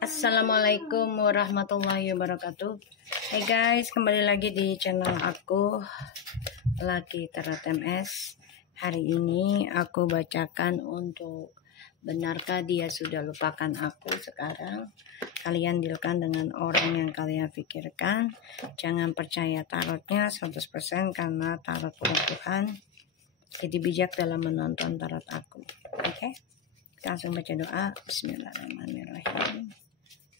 Assalamualaikum warahmatullahi wabarakatuh. Hai guys, kembali lagi di channel aku Lucky Tarot MS. Hari ini aku bacakan untuk benarkah dia sudah lupakan aku sekarang. Kalian dealkan dengan orang yang kalian pikirkan. Jangan percaya tarotnya 100% karena tarot Tuhan. Jadi bijak dalam menonton tarot aku. Oke? Langsung baca doa. Bismillahirrahmanirrahim.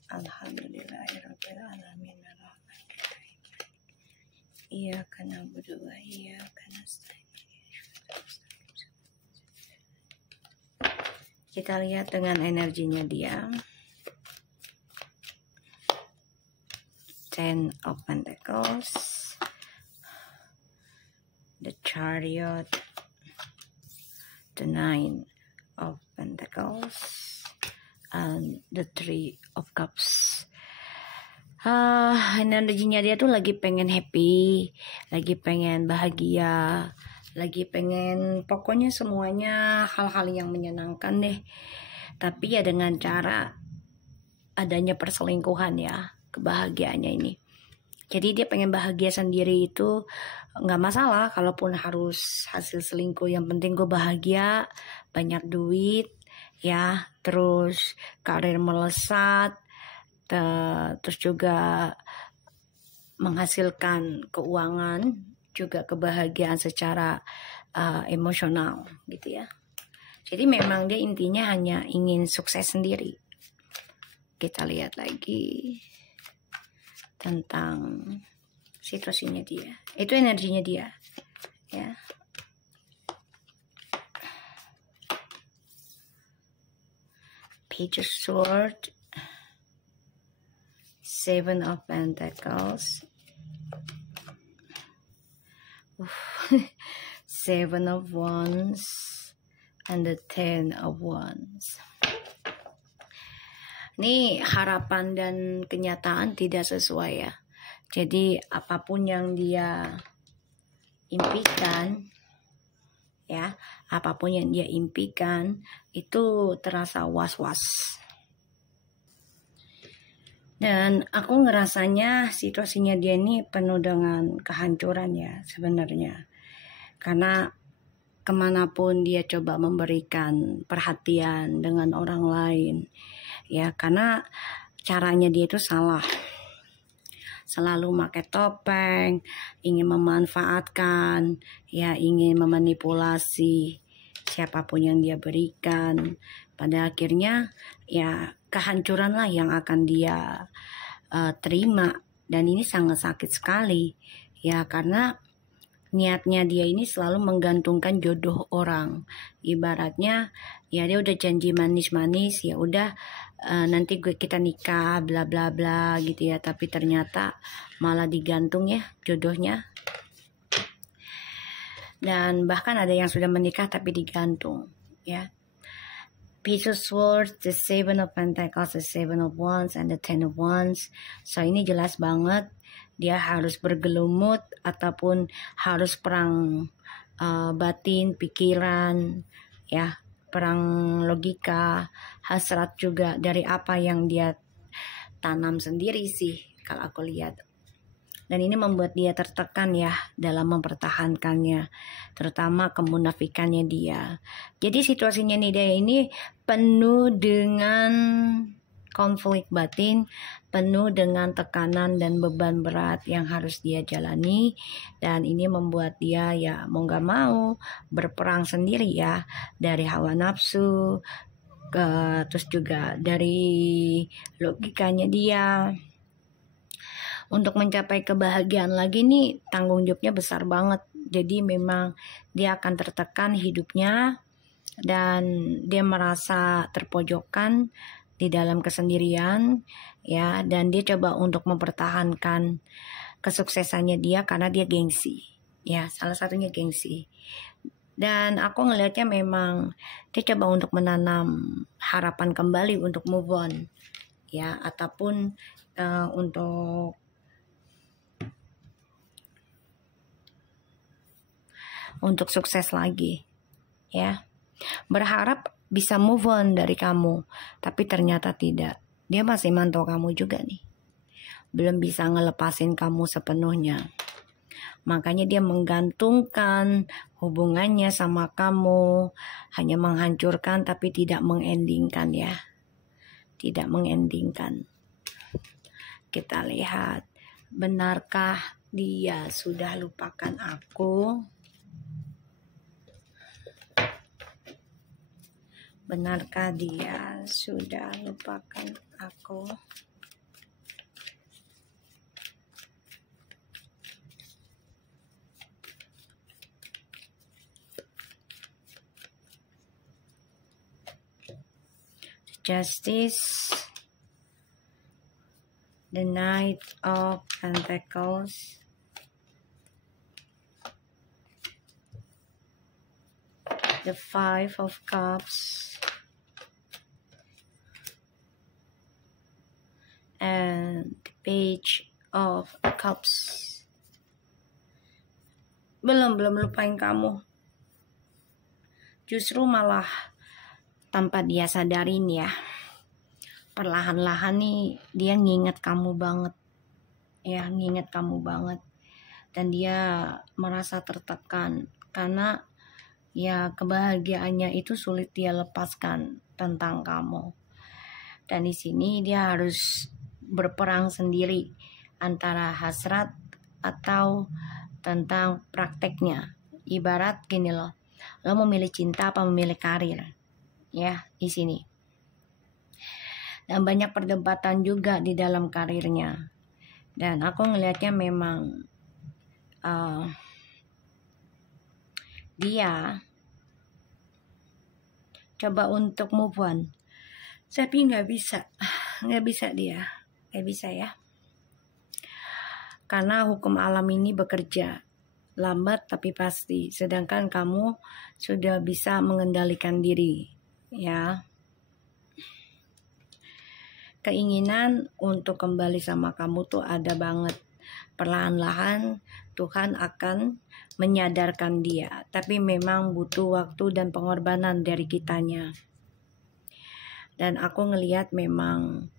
Alhamdulillahirabbil alamin. Iyyaka na'budu wa iyyaka nasta'in. Kita lihat dengan energinya dia. Ten of Pentacles, the Chariot, the Nine of Pentacles, and the Three of Cups. Energinya dia tuh lagi pengen happy, lagi pengen bahagia, lagi pengen pokoknya semuanya hal-hal yang menyenangkan deh. Tapi ya dengan cara adanya perselingkuhan ya, kebahagiaannya ini. Jadi dia pengen bahagia sendiri itu nggak masalah, kalaupun harus hasil selingkuh. Yang penting gue bahagia, banyak duit ya, terus karir melesat, terus juga menghasilkan keuangan, juga kebahagiaan secara emosional gitu ya. Jadi memang dia intinya hanya ingin sukses sendiri. Kita lihat lagi tentang situasinya dia. Itu energinya dia ya. Page of Swords, Seven of Pentacles, Seven of Wands, and the Ten of Wands. Ini harapan dan kenyataan tidak sesuai ya. Jadi apapun yang dia impikan ya, apapun yang dia impikan itu terasa was-was. Dan aku ngerasanya situasinya dia ini penuh dengan kehancuran ya sebenarnya. Karena kemanapun dia coba memberikan perhatian dengan orang lain ya, karena caranya dia itu salah. Selalu pakai topeng, ingin memanfaatkan ya, ingin memanipulasi siapapun yang dia berikan. Pada akhirnya ya kehancuran lah yang akan dia terima. Dan ini sangat sakit sekali ya, karena niatnya dia ini selalu menggantungkan jodoh orang. Ibaratnya ya dia udah janji manis-manis, ya udah nanti kita nikah bla bla bla gitu ya, tapi ternyata malah digantung ya jodohnya. Dan bahkan ada yang sudah menikah tapi digantung ya. Page of Swords, the Seven of Pentacles, the Seven of Wands, and the Ten of Wands. So ini jelas banget dia harus bergelumut ataupun harus perang batin, pikiran ya, perang logika, hasrat juga dari apa yang dia tanam sendiri sih kalau aku lihat. Dan ini membuat dia tertekan ya dalam mempertahankannya, terutama kemunafikannya dia. Jadi situasinya nih dia ini penuh dengan konflik batin, penuh dengan tekanan dan beban berat yang harus dia jalani. Dan ini membuat dia ya mau gak mau berperang sendiri ya, dari hawa nafsu, terus juga dari logikanya dia. Untuk mencapai kebahagiaan lagi nih tanggung jawabnya besar banget. Jadi memang dia akan tertekan hidupnya dan dia merasa terpojokkan di dalam kesendirian ya, dan dia coba untuk mempertahankan kesuksesannya dia karena dia gengsi ya, salah satunya gengsi. Dan aku ngelihatnya memang dia coba untuk menanam harapan kembali untuk move on ya, ataupun untuk sukses lagi ya. Berharap bisa move on dari kamu, tapi ternyata tidak dia masih mantau kamu juga nih. Belum bisa ngelepasin kamu sepenuhnya. Makanya dia menggantungkan hubungannya sama kamu. Hanya menghancurkan tapi tidak mengendingkan ya. Tidak mengendingkan. Kita lihat. Benarkah dia sudah lupakan aku? Benarkah dia sudah lupakan aku? Justice, the Knight of Pentacles, the Five of Cups, and the Page of Cups. Belum lupain kamu. Justru malah tanpa dia sadarin ya, perlahan-lahan nih dia nginget kamu banget. Ya, nginget kamu banget. Dan dia merasa tertekan karena ya kebahagiaannya itu sulit dia lepaskan tentang kamu. Dan di sini dia harus berperang sendiri antara hasrat atau tentang prakteknya. Ibarat gini loh, lo memilih cinta apa memilih karir? Ya, di sini. Dan banyak perdebatan juga di dalam karirnya. Dan aku ngelihatnya memang dia coba untuk move on, tapi nggak bisa dia, nggak bisa ya. Karena hukum alam ini bekerja lambat tapi pasti, sedangkan kamu sudah bisa mengendalikan diri, ya. Keinginan untuk kembali sama kamu tuh ada banget. Perlahan-lahan Tuhan akan menyadarkan dia, tapi memang butuh waktu dan pengorbanan dari kitanya. Dan aku ngelihat memang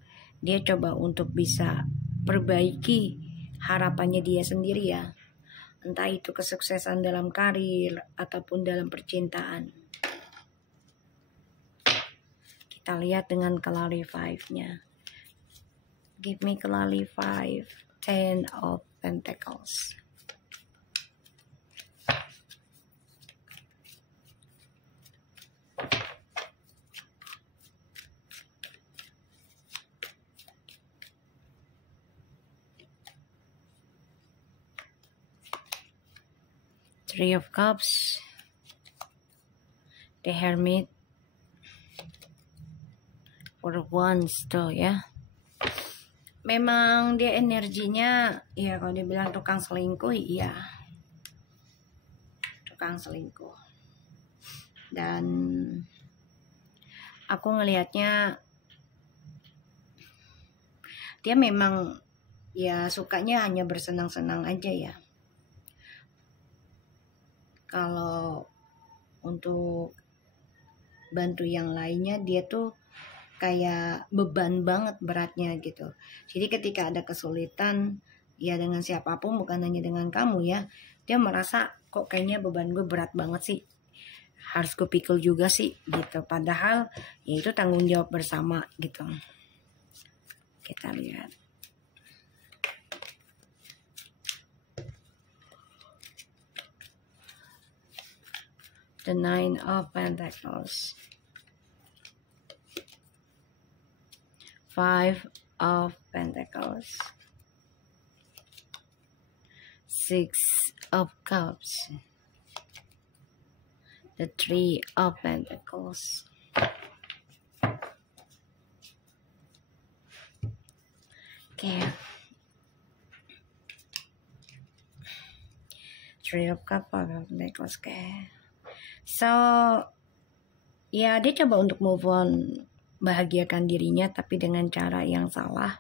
dia coba untuk bisa perbaiki harapannya dia sendiri ya. Entah itu kesuksesan dalam karir ataupun dalam percintaan. Kita lihat dengan clarify 5-nya. Give me clarify 10 of Pentacles. Three of Cups, the Hermit, Four of Wands tuh ya. Memang dia energinya ya, kalau dibilang tukang selingkuh, iya, tukang selingkuh. Dan aku ngelihatnya dia memang ya sukanya hanya bersenang-senang aja ya. Kalau untuk bantu yang lainnya dia tuh kayak beban banget beratnya gitu. Jadi ketika ada kesulitan ya dengan siapapun, bukan hanya dengan kamu ya, dia merasa kok kayaknya beban gue berat banget sih, harus gue pikul juga sih gitu. Padahal ya itu tanggung jawab bersama gitu. Kita lihat. The Nine of Pentacles, Five of Pentacles, Six of Cups, the Three of Pentacles. Okay. Three of Cups, Five of Pentacles. Okay. So, ya dia coba untuk move on, bahagiakan dirinya tapi dengan cara yang salah.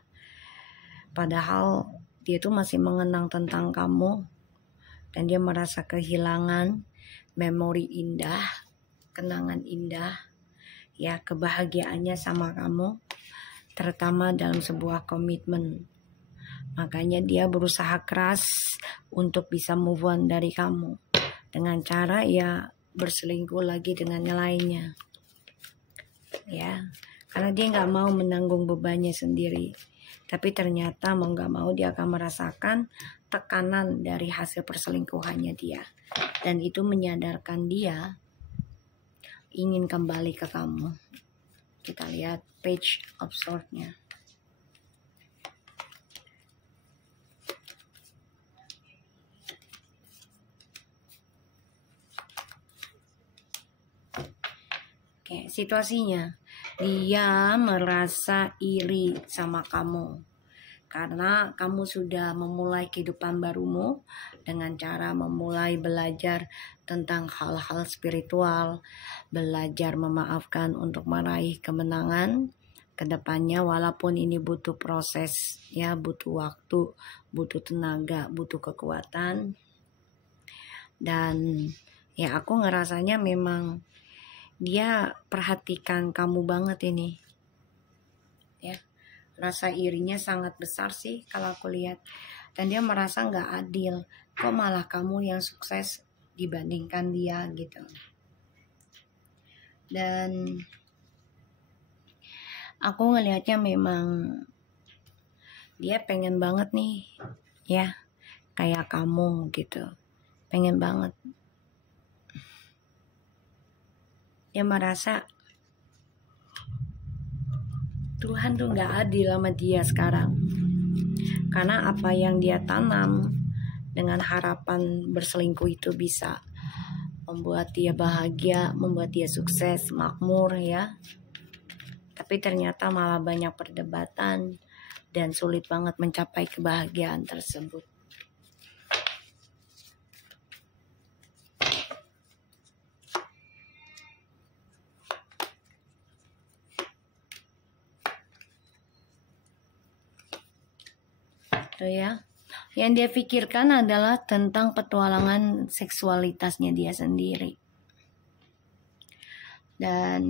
Padahal dia tuh masih mengenang tentang kamu dan dia merasa kehilangan memori indah, kenangan indah, ya kebahagiaannya sama kamu. terutama dalam sebuah komitmen. Makanya dia berusaha keras untuk bisa move on dari kamu dengan cara ya berselingkuh lagi dengan yang lainnya, ya, karena dia nggak mau menanggung bebannya sendiri. Tapi ternyata mau nggak mau dia akan merasakan tekanan dari hasil perselingkuhannya dia, dan itu menyadarkan dia ingin kembali ke kamu. Kita lihat Page of Swords-nya. Oke, situasinya dia merasa iri sama kamu karena kamu sudah memulai kehidupan barumu dengan cara memulai belajar tentang hal-hal spiritual, belajar memaafkan untuk meraih kemenangan ke depannya, walaupun ini butuh proses, ya, butuh waktu, butuh tenaga, butuh kekuatan. Dan ya aku ngerasanya memang dia perhatikan kamu banget ini, ya. Rasa irinya sangat besar sih kalau aku lihat, dan dia merasa nggak adil, kok malah kamu yang sukses dibandingkan dia gitu. Dan aku ngelihatnya memang dia pengen banget nih, ya, kayak kamu gitu, pengen banget. Dia merasa Tuhan tuh gak adil sama dia sekarang, karena apa yang dia tanam dengan harapan berselingkuh itu bisa membuat dia bahagia, membuat dia sukses, makmur, ya. Tapi ternyata malah banyak perdebatan dan sulit banget mencapai kebahagiaan tersebut. Tuh ya, yang dia pikirkan adalah tentang petualangan seksualitasnya dia sendiri. Dan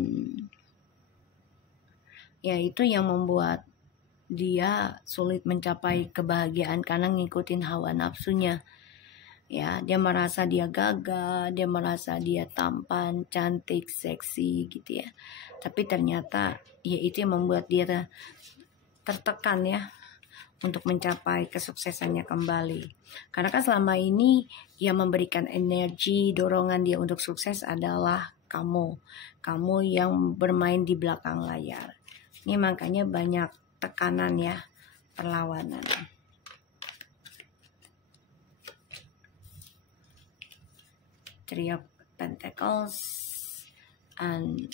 ya itu yang membuat dia sulit mencapai kebahagiaan karena ngikutin hawa nafsunya. Ya, dia merasa dia gagah, dia merasa dia tampan, cantik, seksi gitu ya. Tapi ternyata ya itu yang membuat dia tertekan, ya, untuk mencapai kesuksesannya kembali. Karena kan selama ini yang memberikan energi, dorongan dia untuk sukses adalah kamu. Kamu yang bermain di belakang layar. Ini makanya banyak tekanan, ya, perlawanan. Three of Pentacles and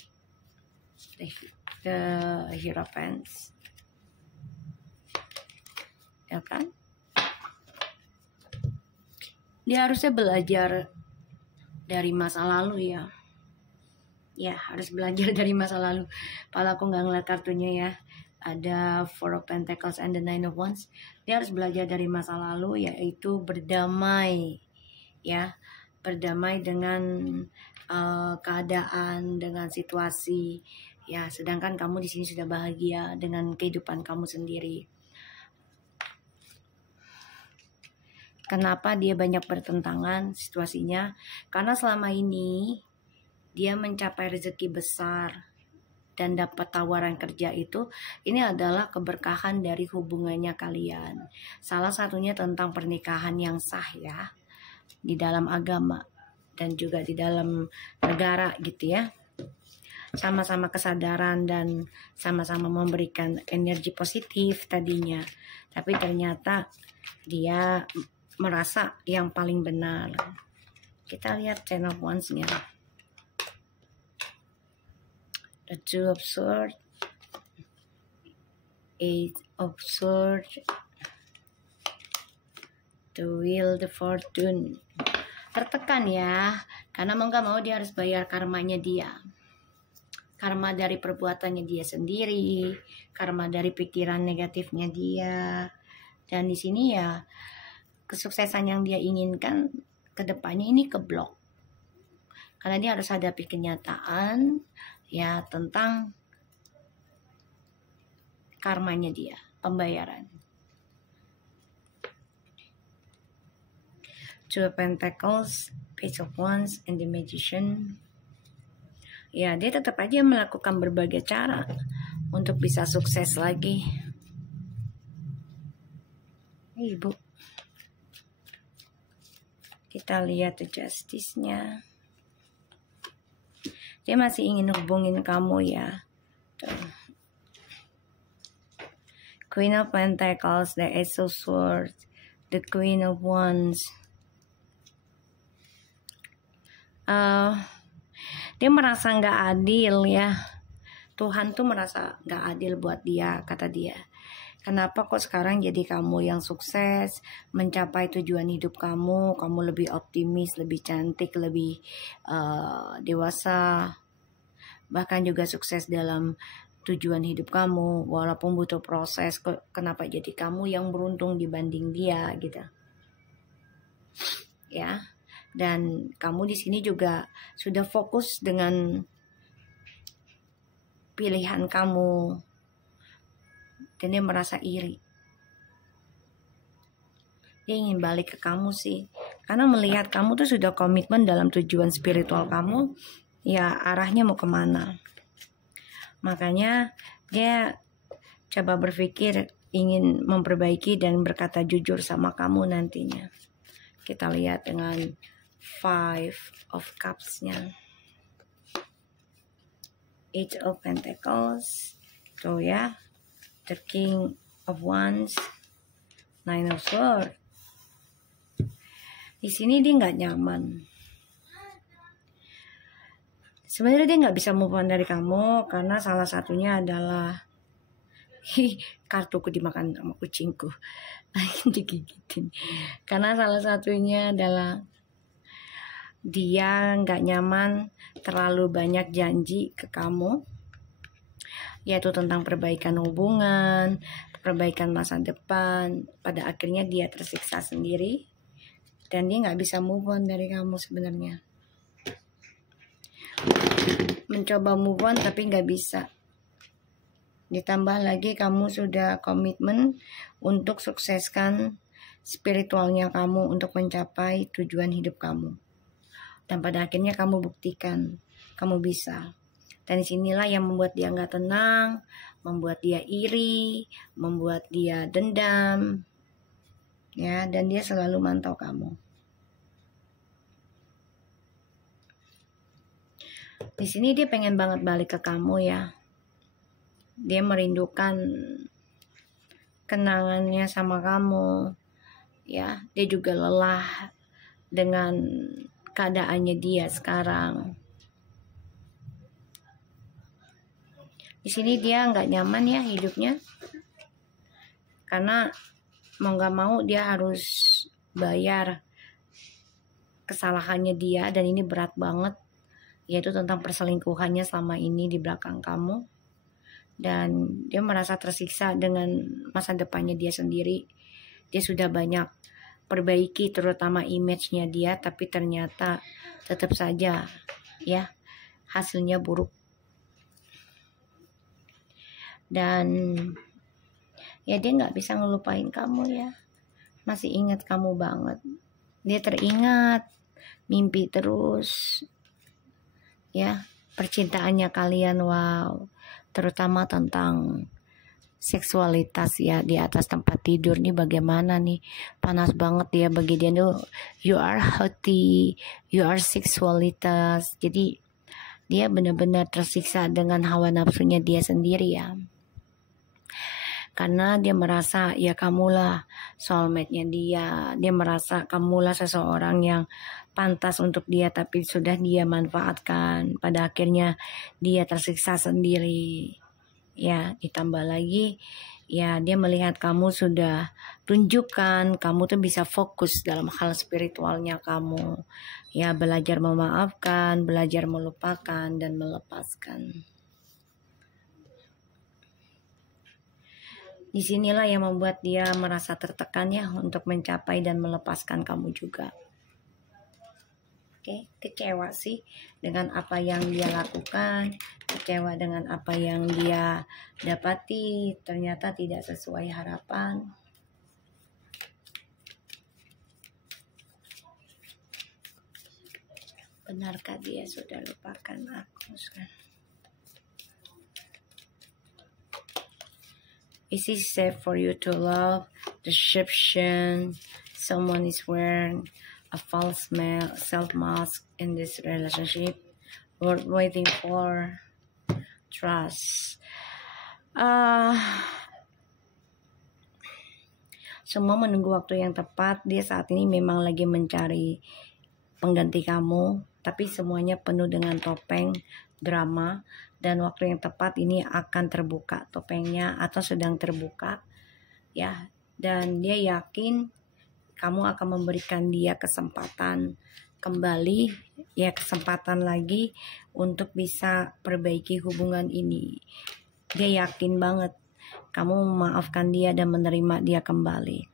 the Hierophant. Ya kan? Dia harusnya belajar dari masa lalu, ya. Ya, harus belajar dari masa lalu. Kalau aku nggak ngeliat kartunya, ya, ada Four of Pentacles and the Nine of Wands. Dia harus belajar dari masa lalu, yaitu berdamai, ya, berdamai dengan keadaan, dengan situasi, ya. Sedangkan kamu di sini sudah bahagia dengan kehidupan kamu sendiri. Kenapa dia banyak bertentangan situasinya? Karena selama ini dia mencapai rezeki besar dan dapat tawaran kerja itu, ini adalah keberkahan dari hubungannya kalian. Salah satunya tentang pernikahan yang sah, ya, di dalam agama dan juga di dalam negara gitu, ya. Sama-sama kesadaran dan sama-sama memberikan energi positif tadinya. Tapi ternyata dia merasa yang paling benar. Kita lihat Ten of Wands-nya. The Two of Swords, Eight of Swords, the Wheel, the Fortune. Tertekan, ya, karena mau gak mau dia harus bayar karmanya dia. Karma dari perbuatannya dia sendiri, karma dari pikiran negatifnya dia. Dan di sini ya kesuksesan yang dia inginkan ke depannya ini keblok. Karena dia harus hadapi kenyataan, ya, tentang karmanya dia, pembayaran. Two of Pentacles, Page of Wands, and the Magician. Ya, dia tetap aja melakukan berbagai cara untuk bisa sukses lagi. Ibu, kita lihat the Justice-nya. Dia masih ingin hubungin kamu ya. Tuh. Queen of Pentacles, the Ace of Swords, the Queen of Wands. Dia merasa nggak adil ya. Tuhan tuh merasa nggak adil buat dia, kata dia. Kenapa kok sekarang jadi kamu yang sukses, mencapai tujuan hidup kamu lebih optimis, lebih cantik, lebih dewasa, bahkan juga sukses dalam tujuan hidup kamu, walaupun butuh proses. Kenapa jadi kamu yang beruntung dibanding dia gitu? Ya. Dan kamu di sini juga sudah fokus dengan pilihan kamu, dan dia merasa iri. Dia ingin balik ke kamu sih, karena melihat kamu tuh sudah komitmen dalam tujuan spiritual kamu, ya arahnya mau kemana. Makanya dia coba berpikir ingin memperbaiki dan berkata jujur sama kamu nantinya. Kita lihat dengan Five of Cups-nya, Eight of Pentacles, tuh ya, the King of Wands, Nine of Swords. Di sini dia nggak nyaman. Sebenarnya dia nggak bisa move on dari kamu karena salah satunya adalah kartuku dimakan sama kucingku, digigitin. Karena salah satunya adalah dia nggak nyaman terlalu banyak janji ke kamu, yaitu tentang perbaikan hubungan, perbaikan masa depan. Pada akhirnya dia tersiksa sendiri dan dia nggak bisa move on dari kamu sebenarnya. Mencoba move on tapi nggak bisa. Ditambah lagi kamu sudah komitmen untuk sukseskan spiritualnya kamu untuk mencapai tujuan hidup kamu. Dan pada akhirnya kamu buktikan kamu bisa. Dan disinilah yang membuat dia nggak tenang, membuat dia iri, membuat dia dendam, ya. Dan dia selalu mantau kamu. Di sini dia pengen banget balik ke kamu ya. Dia merindukan kenangannya sama kamu, ya. Dia juga lelah dengan keadaannya dia sekarang. Di sini dia nggak nyaman ya hidupnya, karena mau nggak mau dia harus bayar kesalahannya dia, dan ini berat banget, yaitu tentang perselingkuhannya selama ini di belakang kamu. Dan dia merasa tersiksa dengan masa depannya dia sendiri. Dia sudah banyak perbaiki terutama image-nya dia, tapi ternyata tetap saja ya hasilnya buruk. Dan ya dia nggak bisa ngelupain kamu ya, masih ingat kamu banget. Dia teringat mimpi terus ya percintaannya kalian, wow, terutama tentang seksualitas ya di atas tempat tidur nih. Bagaimana nih, panas banget dia bagi dia tuh, you are haughty, you are seksualitas. Jadi dia benar-benar tersiksa dengan hawa nafsunya dia sendiri ya, karena dia merasa ya kamulah soulmate-nya dia. Dia merasa kamulah seseorang yang pantas untuk dia, tapi sudah dia manfaatkan. Pada akhirnya dia tersiksa sendiri. Ya, ditambah lagi ya dia melihat kamu sudah tunjukkan kamu tuh bisa fokus dalam hal spiritualnya kamu. Ya, belajar memaafkan, belajar melupakan dan melepaskan. Disinilah yang membuat dia merasa tertekan ya untuk mencapai dan melepaskan kamu juga. Kecewa sih dengan apa yang dia lakukan, kecewa dengan apa yang dia dapati, ternyata tidak sesuai harapan. Benarkah dia sudah lupakan aku sekarang? Is it safe for you to love? Deception. Someone is wearing a false self-mask in this relationship. Worth waiting for. Trust. Semua menunggu waktu yang tepat. Dia saat ini memang lagi mencari pengganti kamu, tapi semuanya penuh dengan topeng, drama, dan waktu yang tepat ini akan terbuka topengnya atau sedang terbuka, ya. Dan dia yakin kamu akan memberikan dia kesempatan kembali, ya, kesempatan lagi untuk bisa perbaiki hubungan ini. Dia yakin banget kamu memaafkan dia dan menerima dia kembali.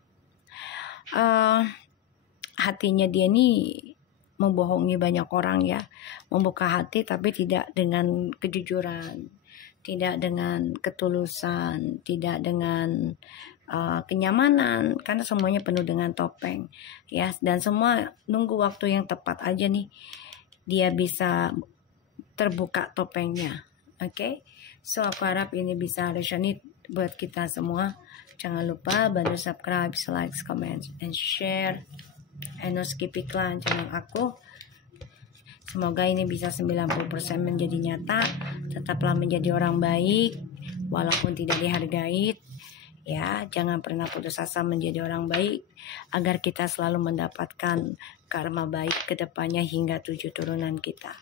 Hatinya dia nih membohongi banyak orang, ya, membuka hati tapi tidak dengan kejujuran, tidak dengan ketulusan, tidak dengan kenyamanan, karena semuanya penuh dengan topeng, ya. Dan semua nunggu waktu yang tepat aja nih dia bisa terbuka topengnya. Oke, so aku harap ini bisa resonate buat kita semua. Jangan lupa bantu subscribe, like, comment, and share, and no skip iklan channel aku. Semoga ini bisa 90% menjadi nyata. Tetaplah menjadi orang baik walaupun tidak dihargai, ya. Jangan pernah putus asa menjadi orang baik agar kita selalu mendapatkan karma baik ke depannya hingga 7 turunan kita.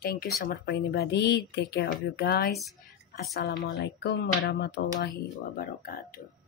Thank you so much for anybody. Take care of you guys. Assalamualaikum warahmatullahi wabarakatuh.